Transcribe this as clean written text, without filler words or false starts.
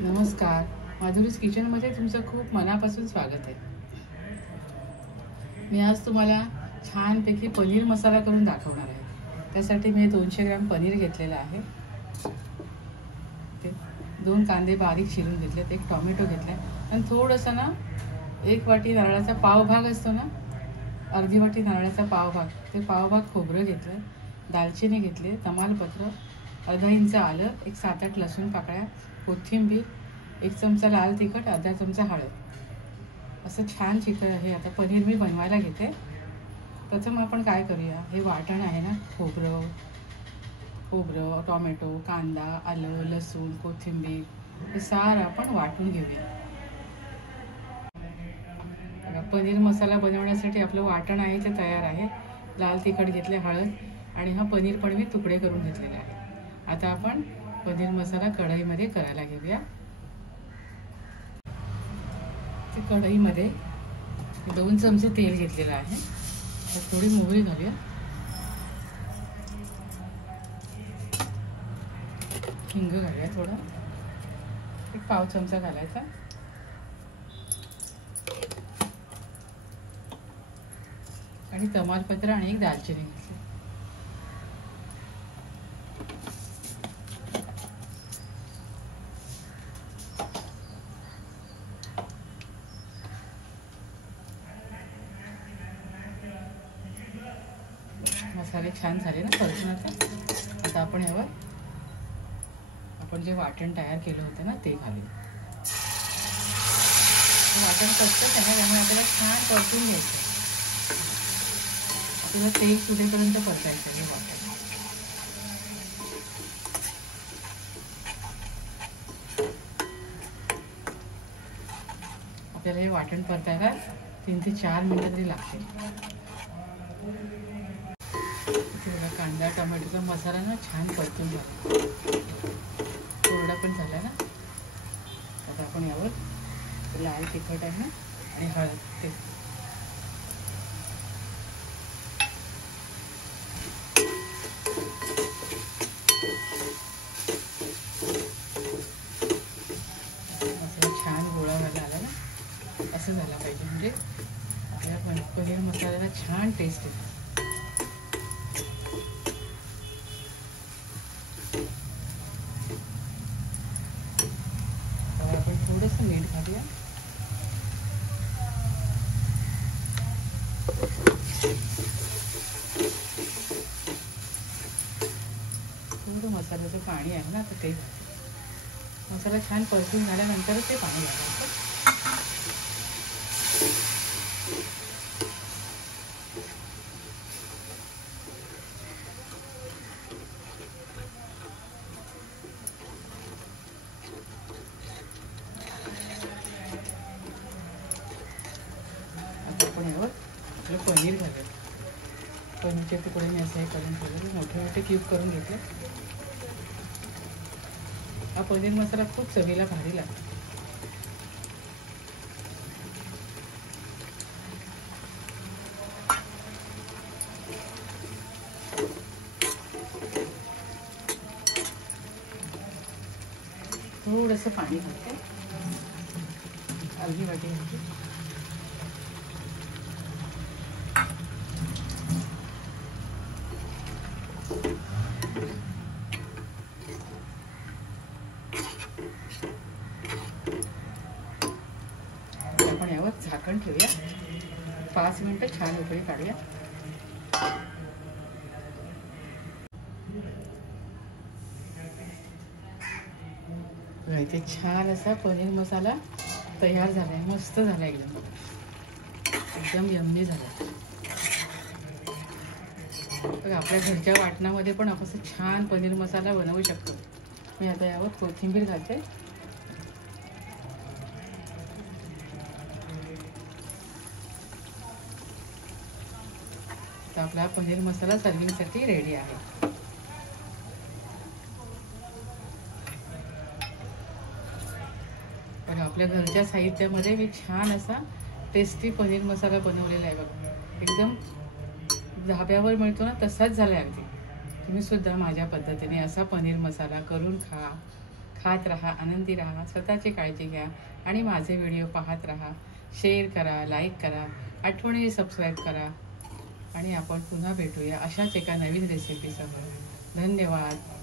नमस्कार, माधुरीज किचनमध्ये तुमचं खूप मनापासून स्वागत आहे। मी आज तुम्हाला छानपैकी पनीर मसाला करून दाखवणार आहे। त्यासाठी मी 200 ग्रॅम पनीर घेतलेलं आहे। 2 कांदे बारीक चिरून घेतलेत, 1 टोमॅटो घेतला आणि थोडंसं ना 1 वाटी नारळाचा पाव भाग असतो ना, अर्धी वाटी नारळाचा पाव भाग, ते पाव भाग खोबरं घेतलं, दालचिनी घेतली, तमालपत्र, अर्धा इंच आलं, 1 7-8 लसूण पाकळ्या, कोथिंबीर, 1 चमचा लाल तिखट, अर्धा चमचा हळद। असं छान चिकन आहे। आता पनीर मी बनवायला घेते। प्रथम आपण काय करूया, हे वाटण आहे ना, खोबरं, टोमॅटो, कांदा, आलं, लसूण, कोथिंबीर हे सारं आपण वाटून घेऊया। पनीर मसाला बनवण्यासाठी आपलं वाटण आहे ते तयार आहे। लाल तिखट घेतले, हळद आणि हा पनीर पण मी तुकडे करून घेतलेला आहे। आता आपण पनीर मसाला कढईमध्ये करायला घेऊया। ते कढईमध्ये 2 चमचे तेल घेतलेलं आहे। थोडी मोहरी घालूया, हिंग घालूया, थोडा 1 पाव चमचा घालायचा आणि तमालपत्र आणि 1 दालचिनी घातली। मसाले छान झाले ना परतून। आता आपण यावर आपण जे वाटण तयार केलं होतं ना ते घालूया। वाटण कच्चंच आहे ना, त्यामुळे आपल्याला छान परतून घ्यायचं। आपल्याला तेल सुटेपर्यंत परतायचं हे वाटण। आपल्याला हे वाटण परतायला 3 ते 4 मिनिटं तरी लागतील। कांदा टोमॅटोचा मसाला ना छान परतून झाला, कोरडा पण झाला ना। आता आपण यावर लाल तिखट आहे ना आणि हळद ते मसाला छान गोळा व्हायला आला ना, असं झाला पाहिजे, म्हणजे आपल्या पनीर मसाल्याला छान टेस्ट येते। आपण थोडंसं मीठ घालूया, थोडं मसाल्याचं पाणी आहे ना तर ते मसाला छान परतून झाल्यानंतर ते पाणी घालायचं। आपण यावर आपलं पनीर घालूया। पनीरचे तुकडे मी असं हे करून ठेवले, मोठे मोठे क्यूब करून घेतले। हा पनीर मसाला खूप चवीला भारी लागतो। थोडंसं पाणी घालते, अर्धी वाटी घालते। आपण यावर झाकण ठेवूया, 5 मिनिटं छान उकळी काढूया। इथे छान असा पनीर मसाला तयार झालाय, मस्त झाला, एकदम यम्मी झाला। बघा, आपल्या घरच्या वाटणामध्ये पण आपण असं छान पनीर मसाला बनवू शकतो। मी आता यावर कोथिंबीर घालते। तर आपला पनीर मसाला सर्विंगसाठी रेडी आहे। पण आपल्या घरच्या साहित्यामध्ये मी छान असा टेस्टी पनीर मसाला बनवलेला आहे बघा। एकदम धाब्यावर मिळतो ना तसाच झाला अगदी। तुम्ही सुद्धा माझ्या पद्धतीने असा पनीर मसाला करून खा, खात राहा, आनंदी राहा, स्वतःची काळजी घ्या आणि माझे व्हिडिओ पाहत राहा. शेअर करा, लाईक करा, आठवणीने सबस्क्राईब करा आणि आपण पुन्हा भेटूया अशाच एका नवीन रेसिपीसह. धन्यवाद.